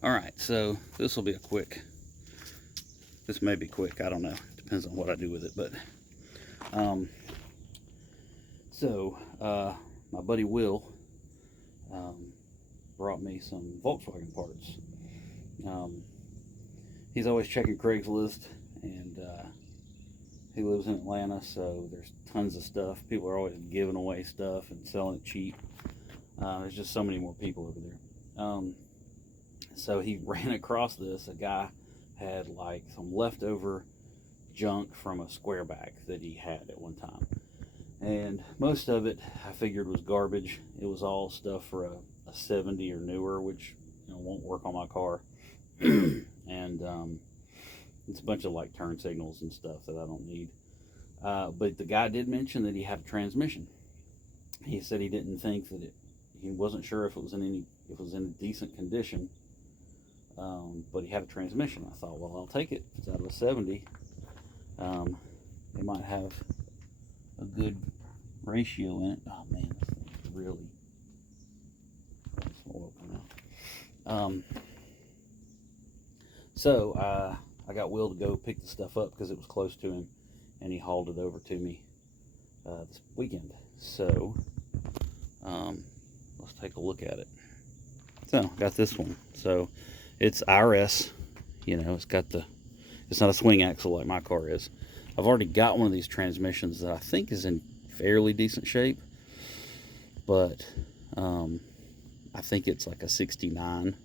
All right, so this will be a quick. This may be quick. I don't know. Depends on what I do with it. But my buddy Will brought me some Volkswagen parts. He's always checking Craigslist, and he lives in Atlanta, so there's tons of stuff. People are always giving away stuff and selling it cheap. There's just so many more people over there. So he ran across this. A guy had like some leftover junk from a square back that he had at one time. And most of it I figured was garbage. It was all stuff for a 70 or newer, which won't work on my car. And it's a bunch of like turn signals and stuff that I don't need. But the guy did mention that he had a transmission. He said he didn't think that he wasn't sure if it was in decent condition. But he had a transmission. I thought, well, I'll take it. If it's out of a 70, it might have a good ratio in it. Oh man, this thing's really oil coming out. So I got Will to go pick the stuff up because it was close to him, and he hauled it over to me this weekend. So let's take a look at it. So I got this one. So it's IRS. It's not a swing axle like my car is. I've already got one of these transmissions that I think is in fairly decent shape, but I think it's like a 69.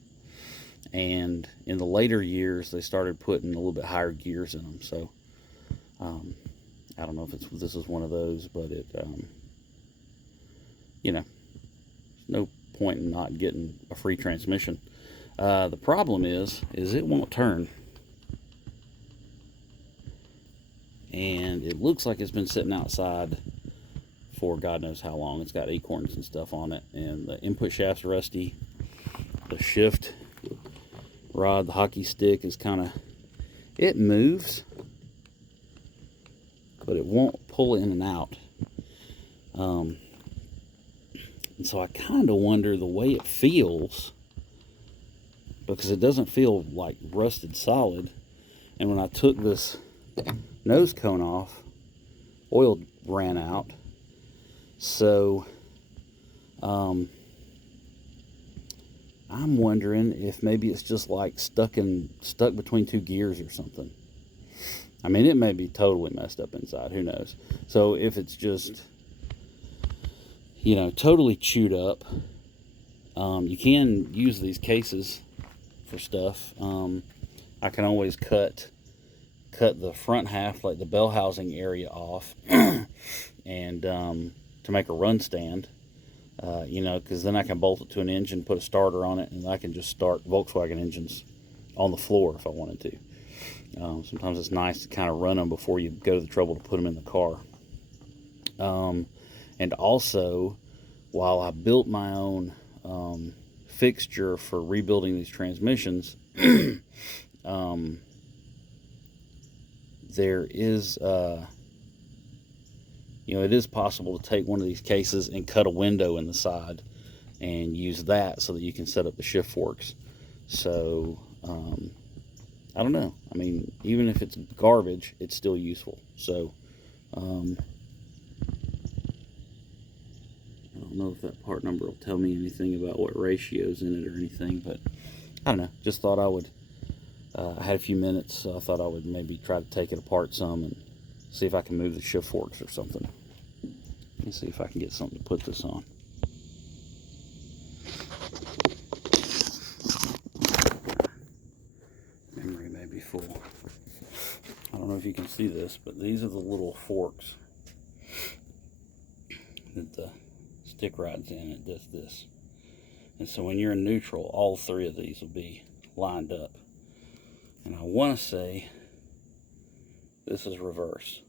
And in the later years, they started putting a little bit higher gears in them. So I don't know if this is one of those, but it, there's no point in not getting a free transmission. The problem is it won't turn. And it looks like it's been sitting outside for God knows how long. It's got acorns and stuff on it, and the input shaft's rusty. The shift rod, the hockey stick is it moves, but it won't pull in and out. And so I kind of wonder the way it feels, because it doesn't feel like rusted solid. And when I took this nose cone off, oil ran out. So I'm wondering if maybe it's just like stuck between two gears or something. I mean, it may be totally messed up inside, who knows. So if it's just totally chewed up, you can use these cases for stuff. I can always cut the front half, like the bell housing area, off and to make a run stand, because then I can bolt it to an engine, put a starter on it, and I can just start Volkswagen engines on the floor if I wanted to. Sometimes it's nice to kind of run them before you go to the trouble to put them in the car. And also, while I built my own fixture for rebuilding these transmissions, there is, it is possible to take one of these cases and cut a window in the side and use that so that you can set up the shift forks. So, I don't know. I mean, even if it's garbage, it's still useful. So, I don't know if that part number will tell me anything about what ratio's in it or anything, but I don't know. Just thought I would, I had a few minutes, so I thought I would maybe try to take it apart some and see if I can move the shift forks or something. Let me see if I can get something to put this on. Memory may be full. I don't know if you can see this, but these are the little forks that the stick rides in. It does this. And so when you're in neutral, all three of these will be lined up. And I want to say this is reverse,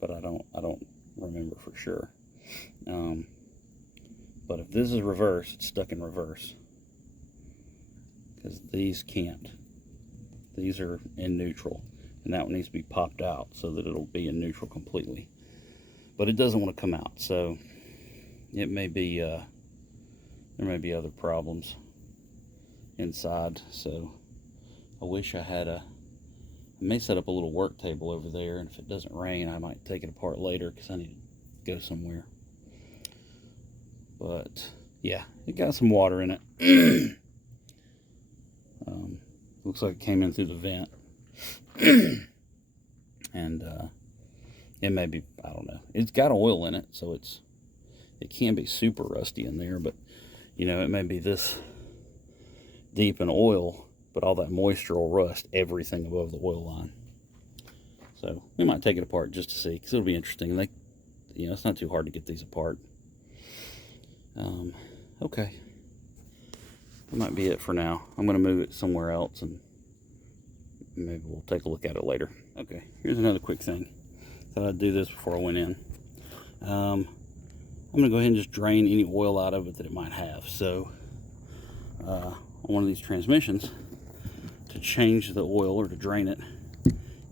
but I don't remember for sure. But if this is reverse, it's stuck in reverse, because these can't. These are in neutral, and that one needs to be popped out so that it'll be in neutral completely. But it doesn't want to come out, so it may be there may be other problems inside. So I wish I had I may set up a little work table over there, and if it doesn't rain, I might take it apart later because I need to go somewhere. But yeah, it got some water in it. Looks like it came in through the vent. And it may be, I don't know. It's got oil in it, so it can be super rusty in there, but you know, it may be this deep in oil, but all that moisture will rust everything above the oil line. So we might take it apart just to see, because it'll be interesting. Like, you know, it's not too hard to get these apart. Okay, that might be it for now. I'm going to move it somewhere else, and maybe we'll take a look at it later. Okay, here's another quick thing. Thought I'd do this before I went in. I'm going to go ahead and just drain any oil out of it that it might have. So on one of these transmissions, to change the oil or to drain it,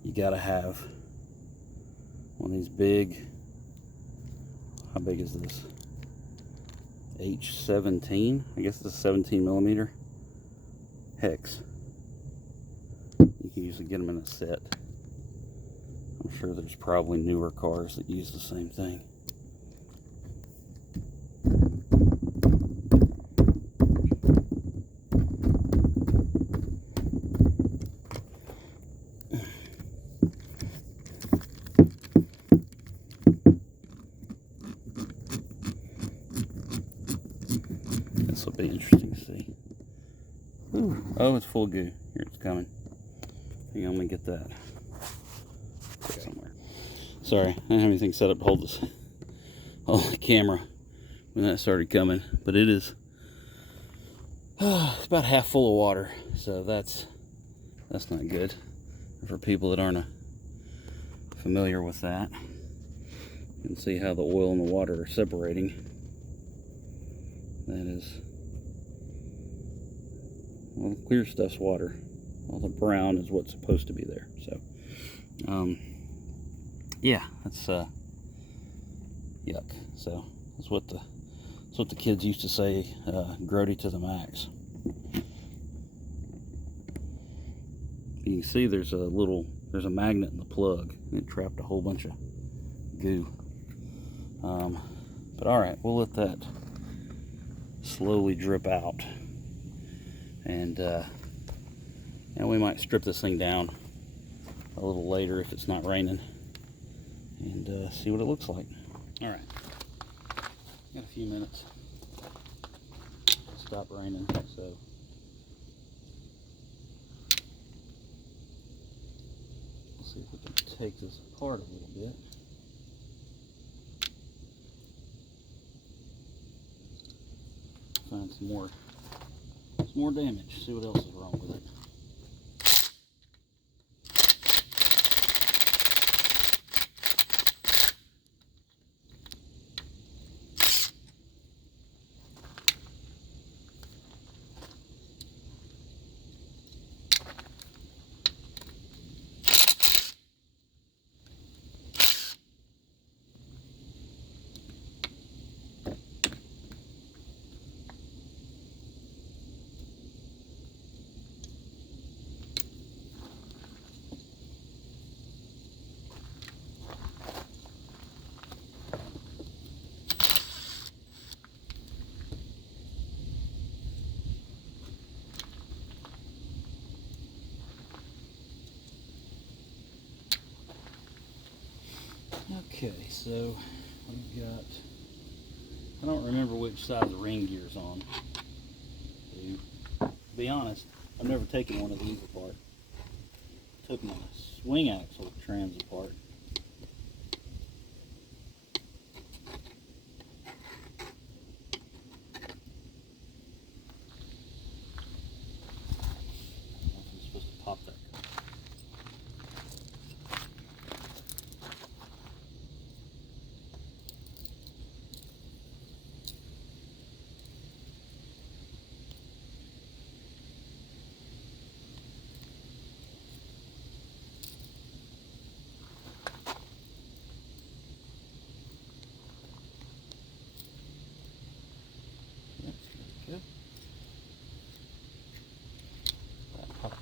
you got to have one of these big, how big is this? H17, I guess it's a 17 millimeter hex. You can usually get them in a set. I'm sure there's probably newer cars that use the same thing. This will be interesting to see. Ooh. Oh, it's full of goo. Here it's coming. Hang on, let me get that somewhere. Sorry, I didn't have anything set up to hold this, hold the camera when that started coming, but it is. It's about half full of water, so that's not good for people that aren't familiar with that. You can see how the oil and the water are separating. That is, all the clear stuff's water. All the brown is what's supposed to be there. So, yeah, that's yuck. So that's what the kids used to say, grody to the max. You can see there's a magnet in the plug, and it trapped a whole bunch of goo. But all right, we'll let that slowly drip out, and we might strip this thing down a little later if it's not raining, and see what it looks like. All right, got a few minutes. It'll stop raining, so we'll see if we can take this apart a little bit. Find some more damage. See what else is wrong with it. Okay, so we've got, I don't remember which side the ring gear's on. To be honest, I've never taken one of these apart. Took my swing axle trans apart. I'm supposed to pop that.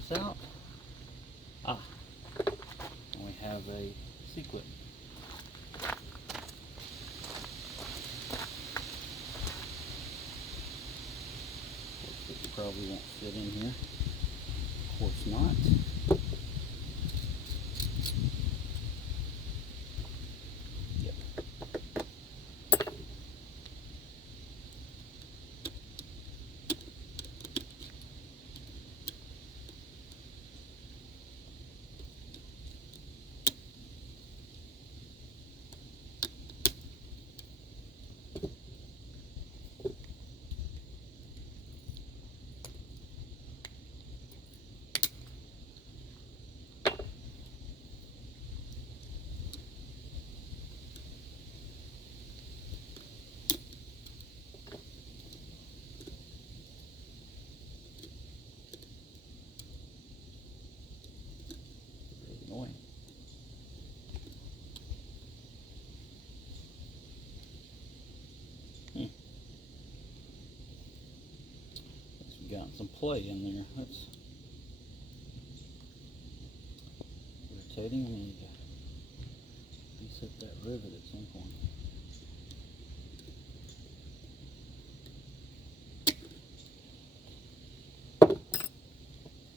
this out. Ah, and we have a sequin. It probably won't fit in here. Of course not. Yep. Annoying. We've gotten some play in there. That's irritating. I need to reset that rivet at some point.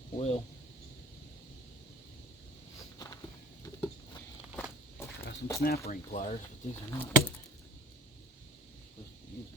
Well, got some snap ring pliers, but these are not what I'm supposed to be using.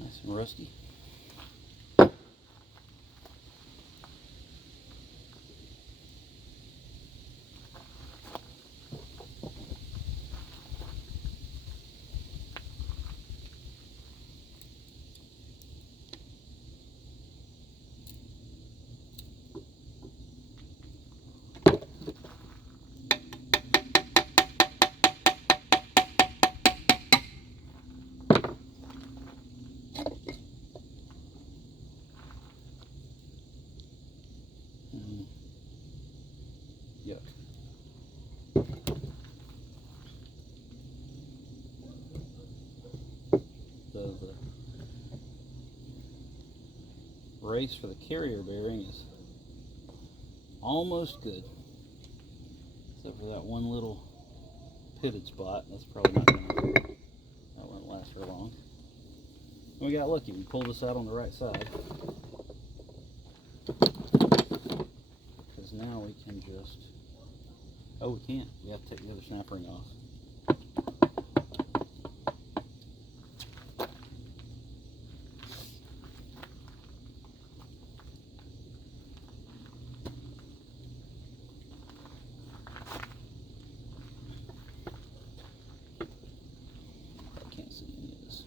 Nice and rusty. Yuck. So the race for the carrier bearing is almost good, except for that one little pitted spot. That's probably not going to, that won't last for long. And we got lucky. We pulled this out on the right side, because now we can just, oh, we can't. We have to take the other snap ring off. I can't see any of this.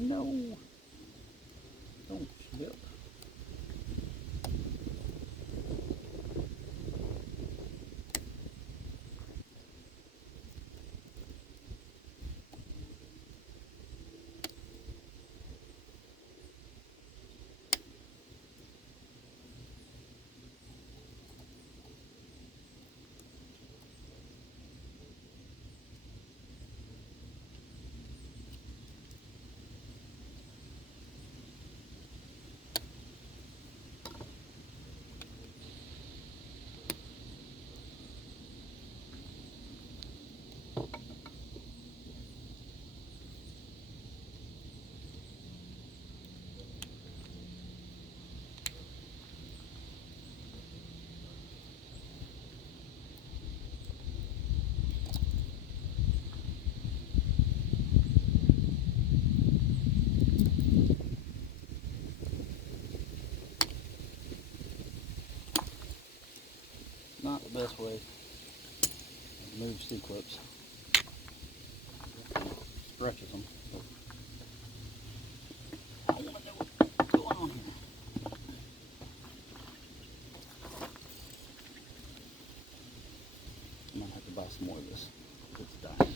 No. Don't slip. Not the best way to move C-clips. Stretches them. I don't want to know what's going on here. I might have to buy some more of this. It's dying.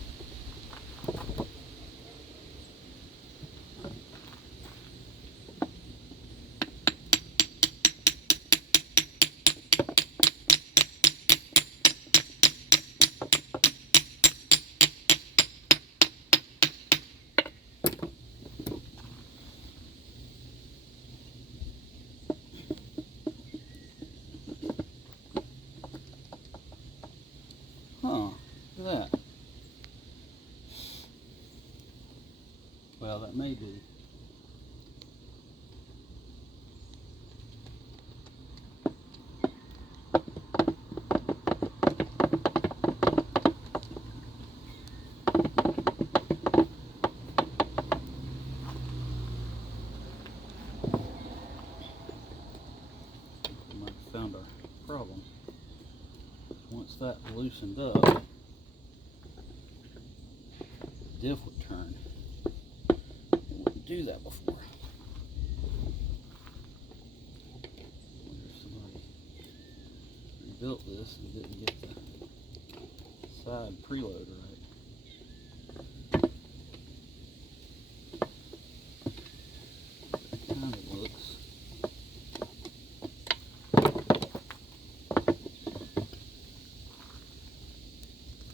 Huh, look at that. Well, that may be. We might have found our problem. Once that loosened up, the diff would turn. It wouldn't do that before. I wonder if somebody rebuilt this and didn't get the side preload right. It kind of looks.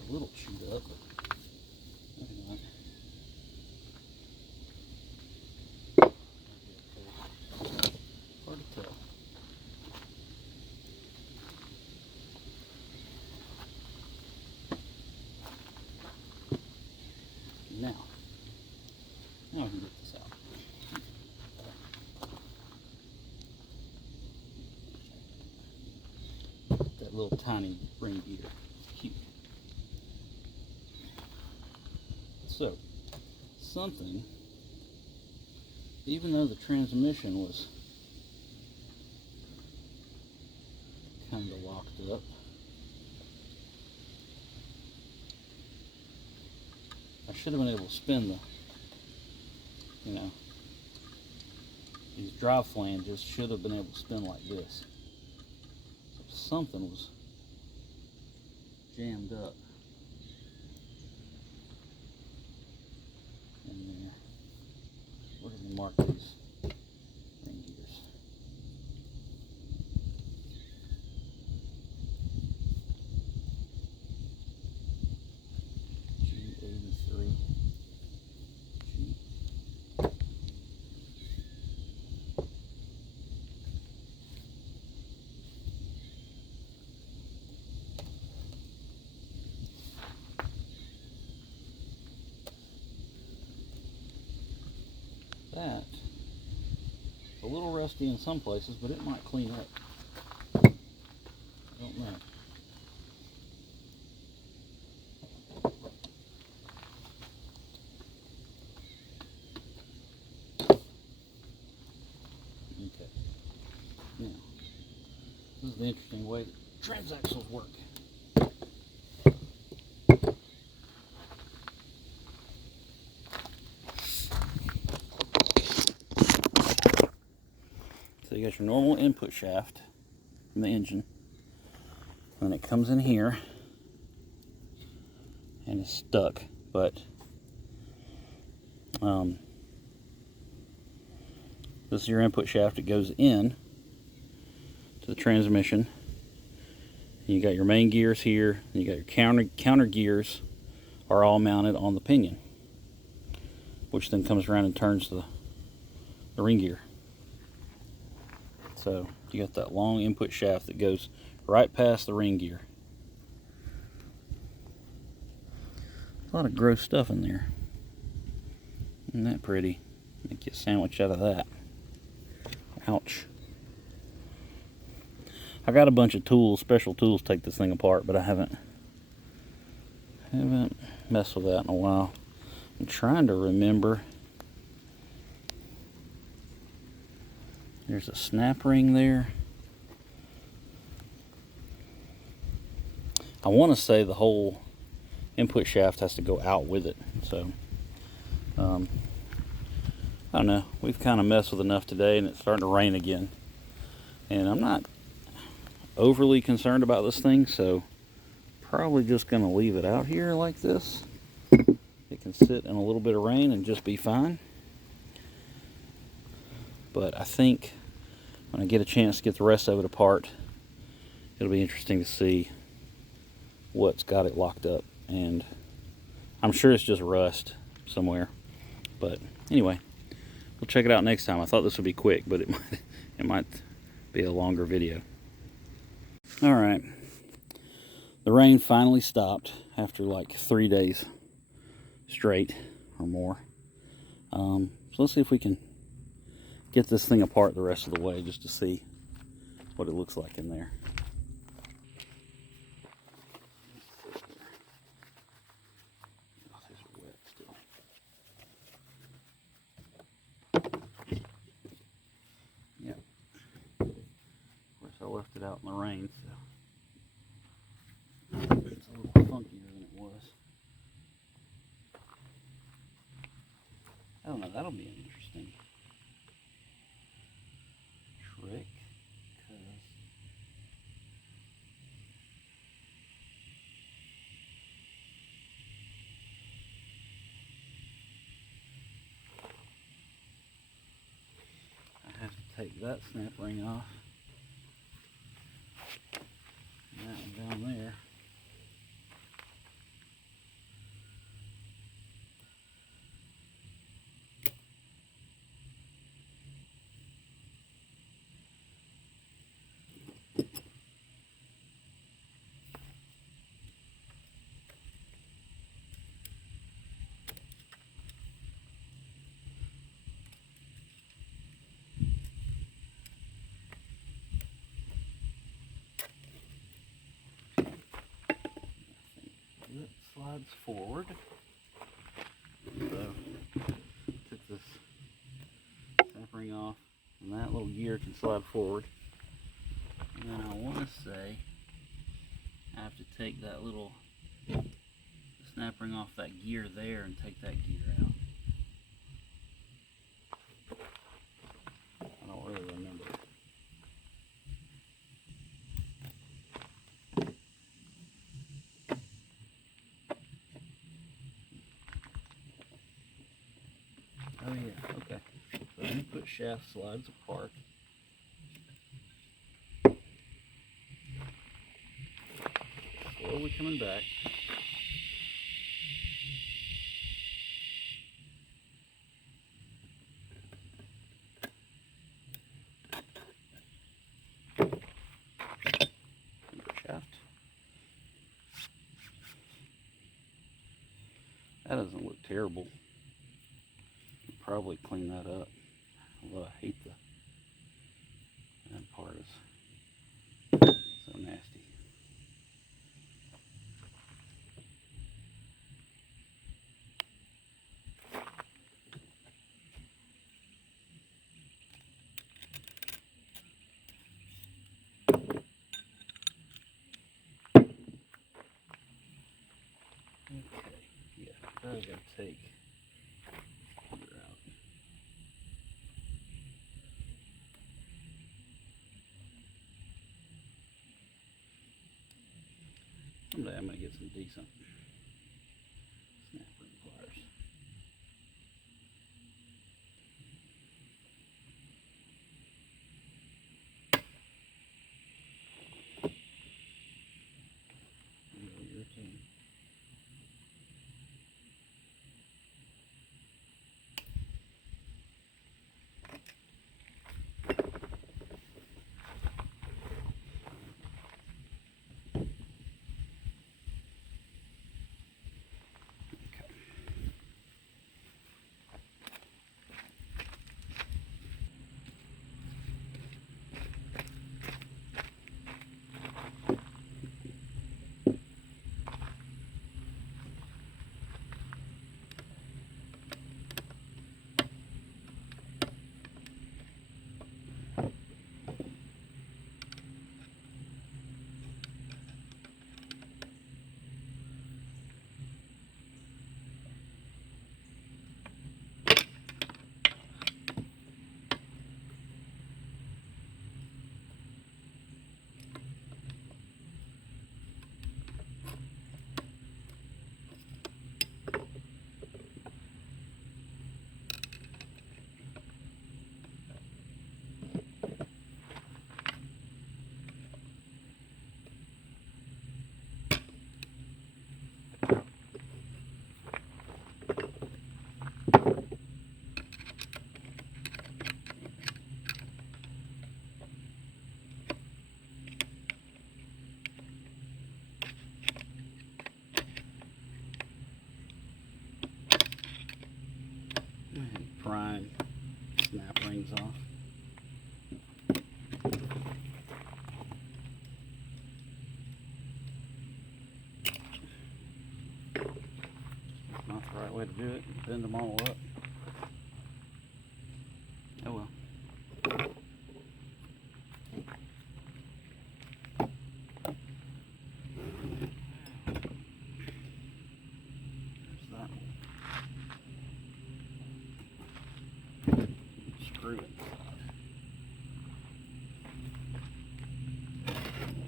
A little chewed up, but maybe not. Hard to tell. Now we can get this out. That little tiny ring gear. Cute. So, something, even though the transmission was kind of locked up, I should have been able to spin the, these drive flanges should have been able to spin like this. So something was jammed up in there. Where did we mark these ring gears? G83. That, it's a little rusty in some places, but it might clean up. I don't know. Okay. Now, this is the interesting way that transaxles work. you got your normal input shaft from the engine, and it comes in here and it's stuck, but this is your input shaft. It goes in to the transmission. You got your main gears here, and you got your counter gears are all mounted on the pinion, which then comes around and turns the ring gear. So you got that long input shaft that goes right past the ring gear. A lot of gross stuff in there. Isn't that pretty? Make you a sandwich out of that. Ouch. I got a bunch of tools, special tools to take this thing apart, but I haven't messed with that in a while. I'm trying to remember. There's a snap ring there. I want to say the whole input shaft has to go out with it. So, I don't know. We've kind of messed with enough today, and it's starting to rain again. And I'm not overly concerned about this thing, so probably just going to leave it out here like this. It can sit in a little bit of rain and just be fine. But I think when I get a chance to get the rest of it apart, it'll be interesting to see what's got it locked up. And I'm sure it's just rust somewhere. But anyway, we'll check it out next time. I thought this would be quick, but it might be a longer video. All right, the rain finally stopped after like 3 days straight or more. So let's see if we can get this thing apart the rest of the way, just to see what it looks like in there. Oh, these are wet still. Yep. Of course, I left it out in the rain, so it's a little funkier than it was. I don't know, that'll be an interesting trick, because I have to take that snap ring off, and that one down there. It slides forward. So, took this snap ring off, and that little gear can slide forward. And then I want to say I have to take that little snap ring off that gear there and take that gear out. I don't really remember. Oh yeah, okay. So the input shaft slides apart. Slowly coming back. Input shaft. That doesn't look terrible. Probably clean that up. Although I hate that part is so nasty. Okay, yeah, now I gotta take her out. Someday I'm gonna get some decent snap ring pliers. Your turn. Prime snap rings off. Not the right way to do it. Bend them all up. Oh well. There's that one. Screw it.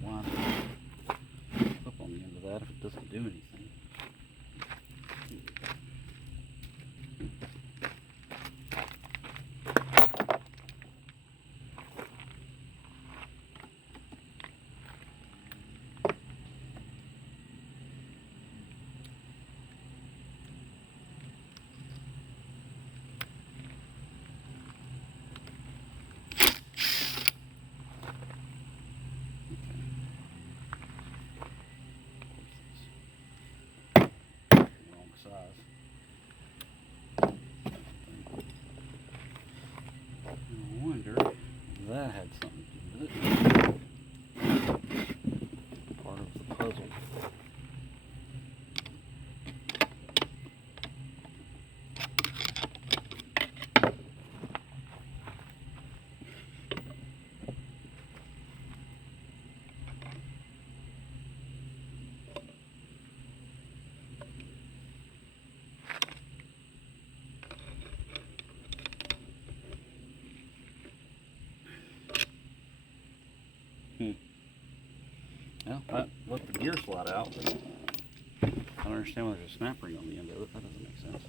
Line up on the end of that if it doesn't do anything. Size. I wonder if that had something to do with it. Part of the puzzle. Well, I let the gear slide out, but I don't understand why there's a snap ring on the end of it. That doesn't make sense.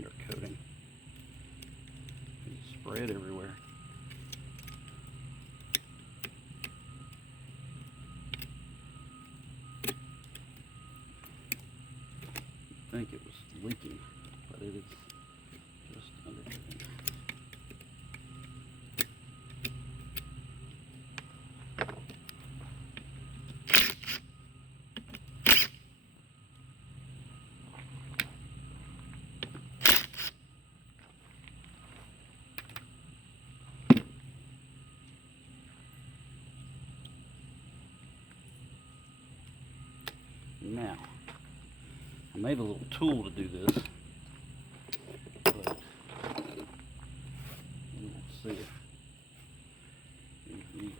Undercoating. Spray it everywhere. leaking, but it is just under 2 inches. Now, I made a little tool to do this, but we'll see if we need it.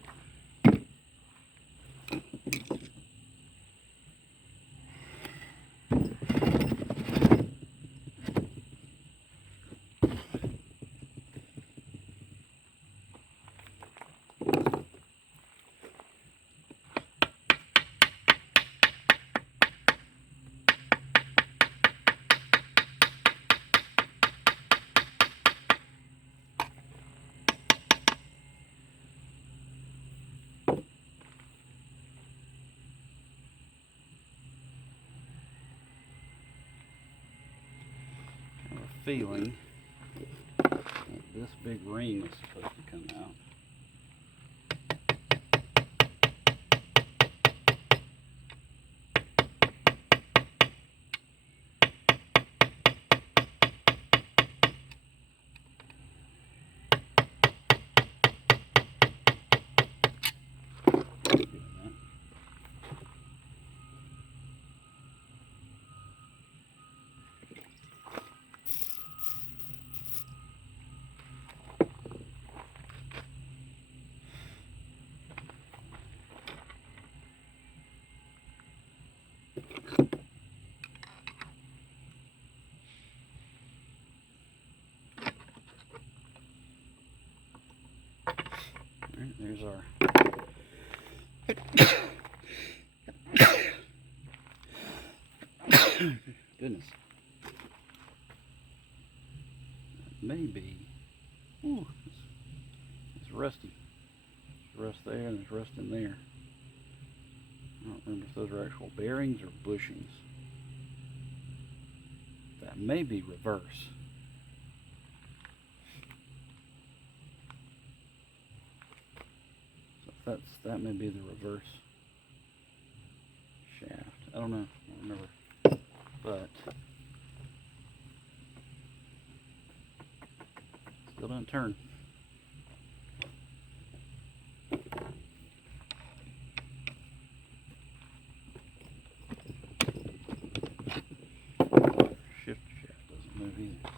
Feeling that this big ring is supposed to come out. There's our goodness. Maybe. Ooh, it's rusty. There's rust there and there's rust in there. I don't remember if those are actual bearings or bushings. That may be reverse. That may be the reverse shaft. I don't know. I don't remember. But still doesn't turn. Shift shaft doesn't move either.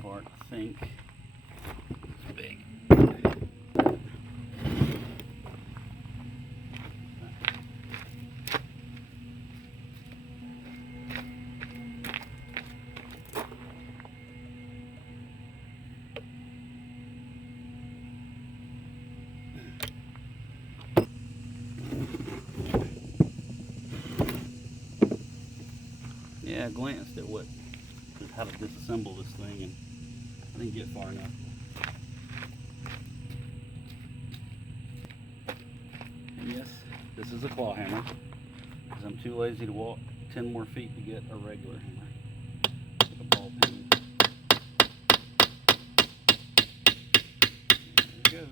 Part, I think, is big. Yeah, I glanced at how to disassemble this thing, and I didn't get far enough. And yes, this is a claw hammer, because I'm too lazy to walk 10 more feet to get a regular hammer. With a ball peen. There it goes.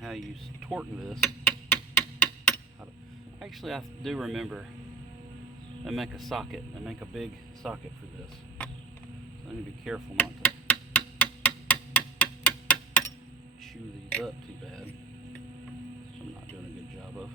How you torque this. Actually, I do remember they make a socket. They make a big socket for this. So I need to be careful not to chew these up too bad. I'm not doing a good job of.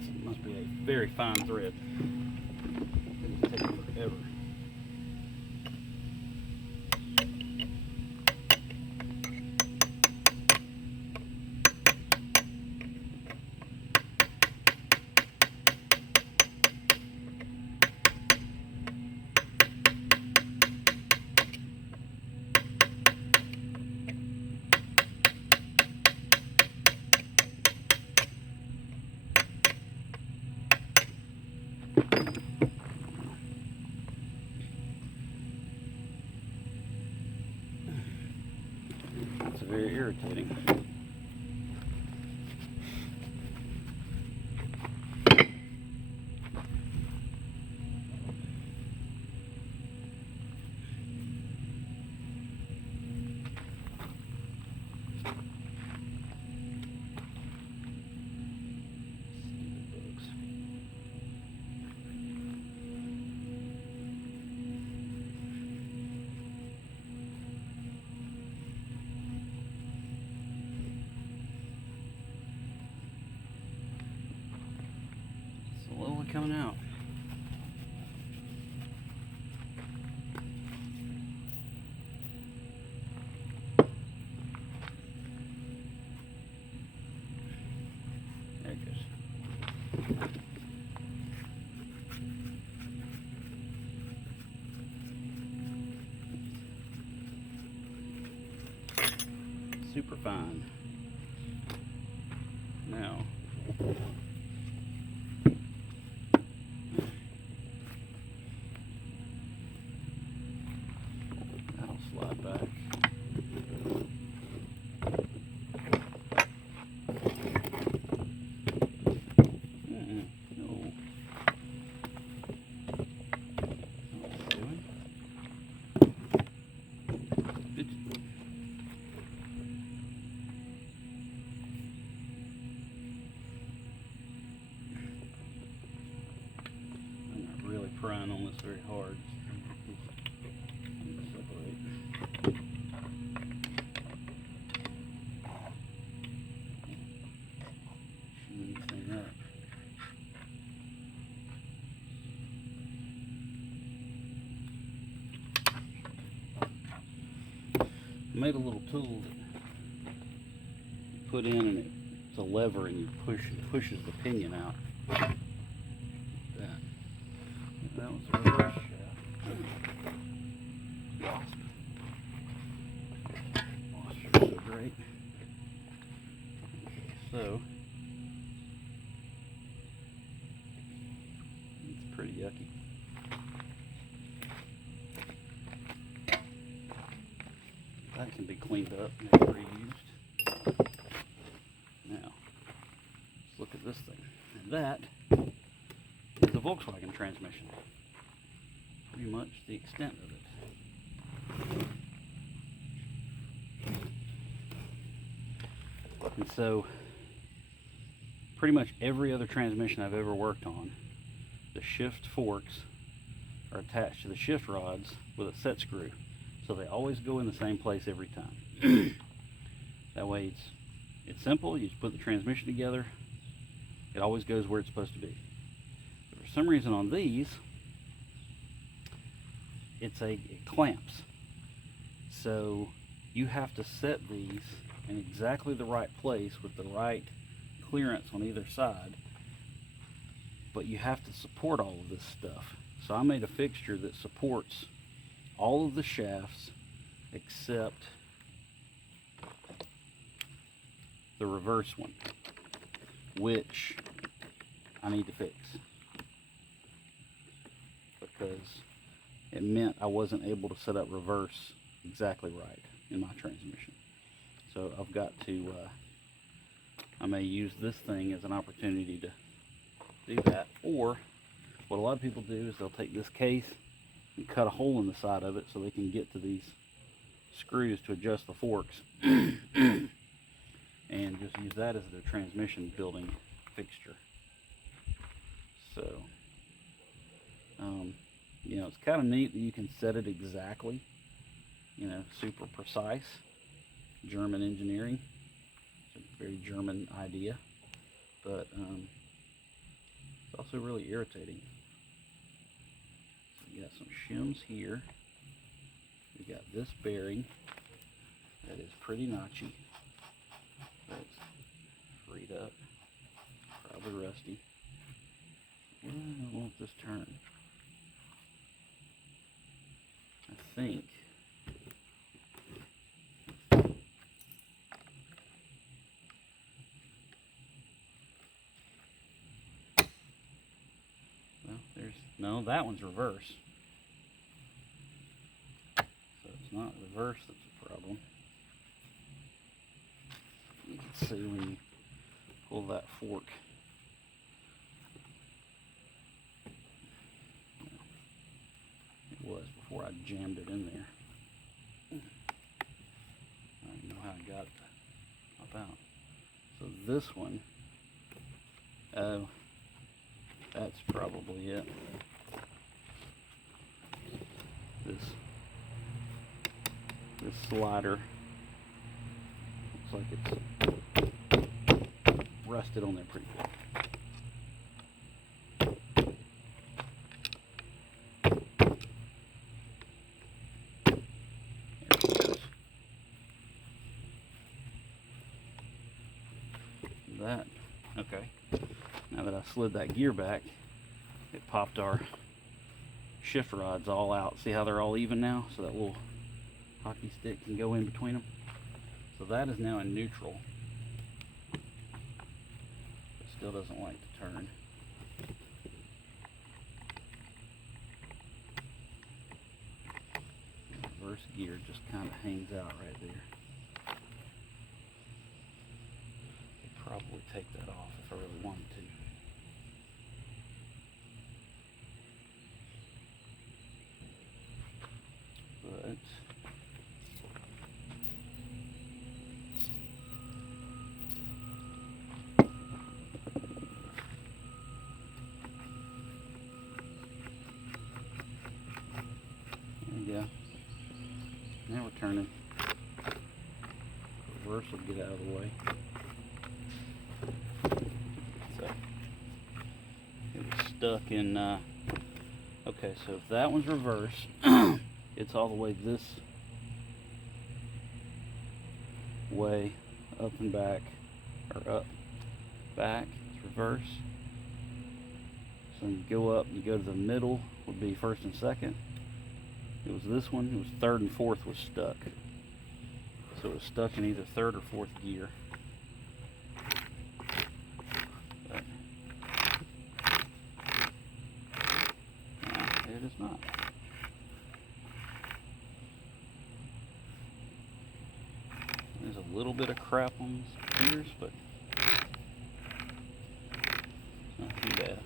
That must be a very fine thread. It's taking forever. It's very irritating. Slowly coming out. There it goes. Super fine. Now, that'll slide back. No. That's what it's doing. I'm not really prying on this very hard. Separate. Anything up. I made a little tool that you put in, and it's a lever, and you it pushes the pinion out. That was a reverse shaft. Wasp are so great. So it's pretty yucky. That can be cleaned up and reused. Now, let's look at this thing. And that is the Volkswagen transmission. Pretty much the extent of it. And so, pretty much every other transmission I've ever worked on, the shift forks are attached to the shift rods with a set screw. So they always go in the same place every time. That way it's simple. You just put the transmission together. It always goes where it's supposed to be. But for some reason on these, it clamps. So you have to set these in exactly the right place with the right clearance on either side. But you have to support all of this stuff. So I made a fixture that supports all of the shafts except the reverse one, which I need to fix because it meant I wasn't able to set up reverse exactly right in my transmission. So I've got to, I may use this thing as an opportunity to do that, or what a lot of people do is they'll take this case and cut a hole in the side of it so they can get to these screws to adjust the forks and just use that as their transmission building fixture. So you know, it's kind of neat that you can set it exactly, you know, super precise. German engineering. It's a very German idea, but It's also really irritating. So we got some shims here. We got this bearing that is pretty notchy. That's freed up, probably rusty. Why won't this turn? I think no, that one's reverse. So it's not reverse that's the problem. You can see when you pull that fork. It was before I jammed it in there. I don't even know how I got it to pop out. So this one, that's probably it. This slider looks like it's rusted on there pretty good. There it goes. That, okay. Now that I slid that gear back, it popped our shift rods all out. See how they're all even now? So that little hockey stick can go in between them. So that is now in neutral. It still doesn't like to turn. The reverse gear just kind of hangs out right there. I'd probably take that off if I really wanted to. But there we go. Now we're turning. Reverse will get out of the way. So it was stuck in. Okay, so if that one's reverse, it's all the way this way, up and back, or up, back, it's reverse. So you go up, you go to the middle, would be first and second. It was this one, it was third and fourth was stuck. So it was stuck in either third or fourth gear. But no, it is not. There's a little bit of crap on these gears, but it's not too bad.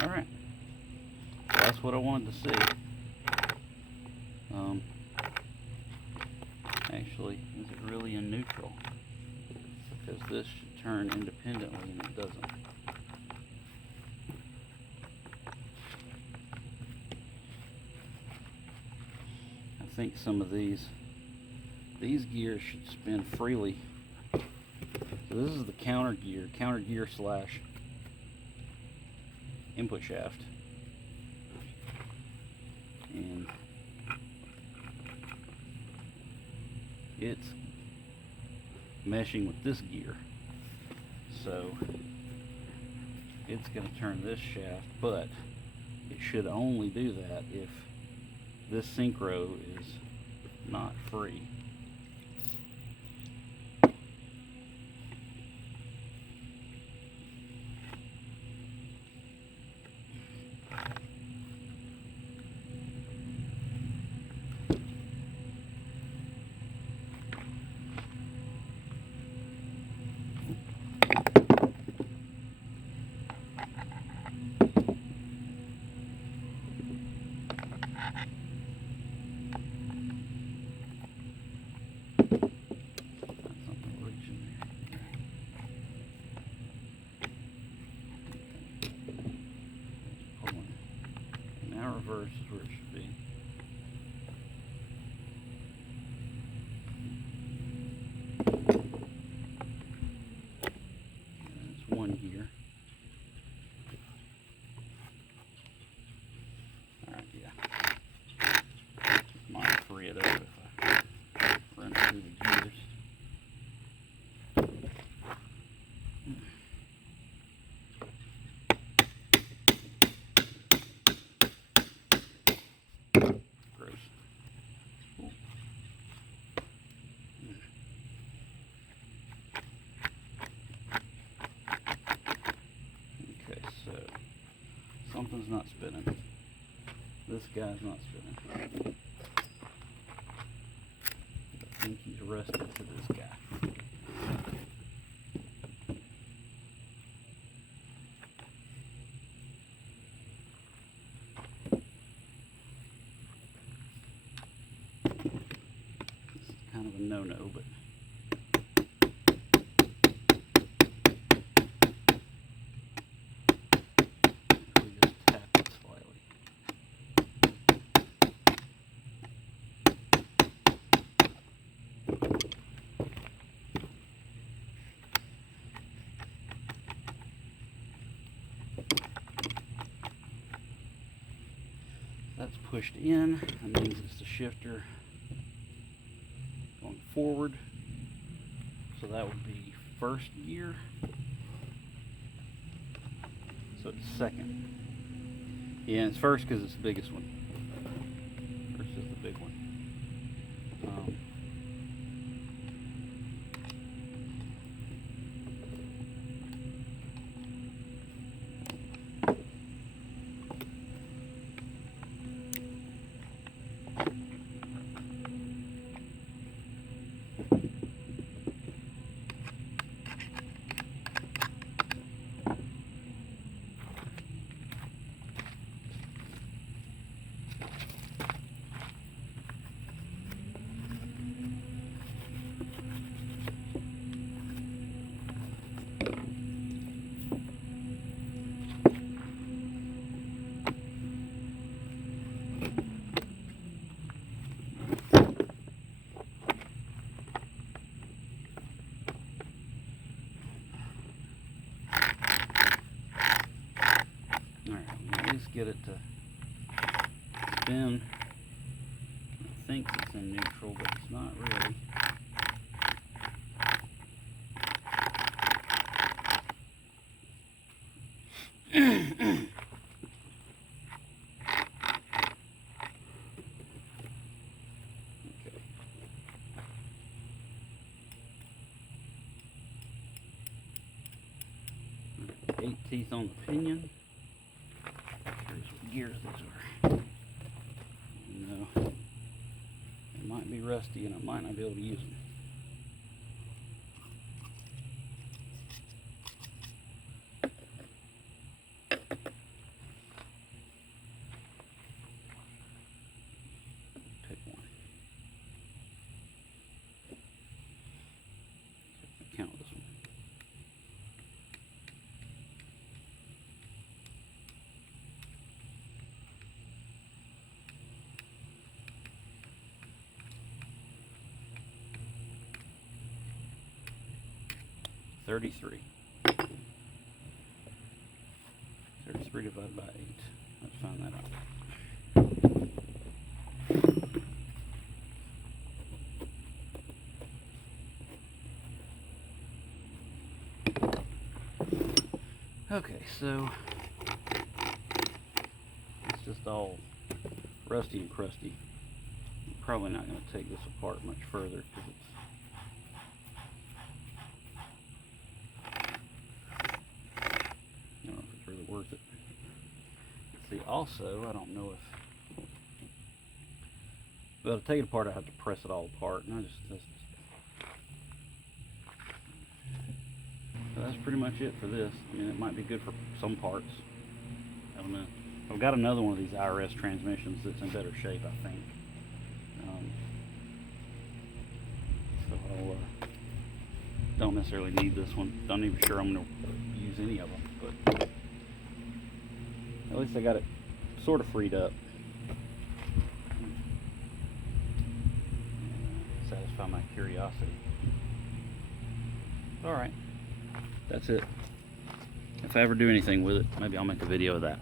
Alright, so that's what I wanted to see. Actually, is it really in neutral? Because this should turn independently and it doesn't. I think some of these gears should spin freely. So this is the counter gear slash input shaft. And it's meshing with this gear, so it's going to turn this shaft, but it should only do that if this synchro is not free. pulling. Now reverse is where it should be. And it's 1 gear. Alright, yeah. Might free it up if I run through the gears. Something's not spinning. This guy's not spinning. I think he's rusted to this guy. This is kind of a no-no, but that's pushed in. That means it's the shifter going forward. So that would be first gear. So it's second. Yeah, it's first because it's the biggest one. First is the big one. Get it to spin. I think it's in neutral, but it's not really. Okay. 8 teeth on the pinion. Gears these are. No, it might be rusty and I might not be able to use them. Pick one. Count this one. $33. 33 divided by 8. Let's find that out. Okay, so it's just all rusty and crusty. I'm probably not going to take this apart much further because it's worth it. See, also, I don't know if, well, to take it apart, I have to press it all apart, and so that's pretty much it for this. I mean, it might be good for some parts. I don't know. I've got another one of these IRS transmissions that's in better shape, I think. So I'll, don't necessarily need this one. Not even sure I'm going to use any of them, but at least I got it sort of freed up. Satisfy my curiosity. Alright, that's it. If I ever do anything with it, maybe I'll make a video of that.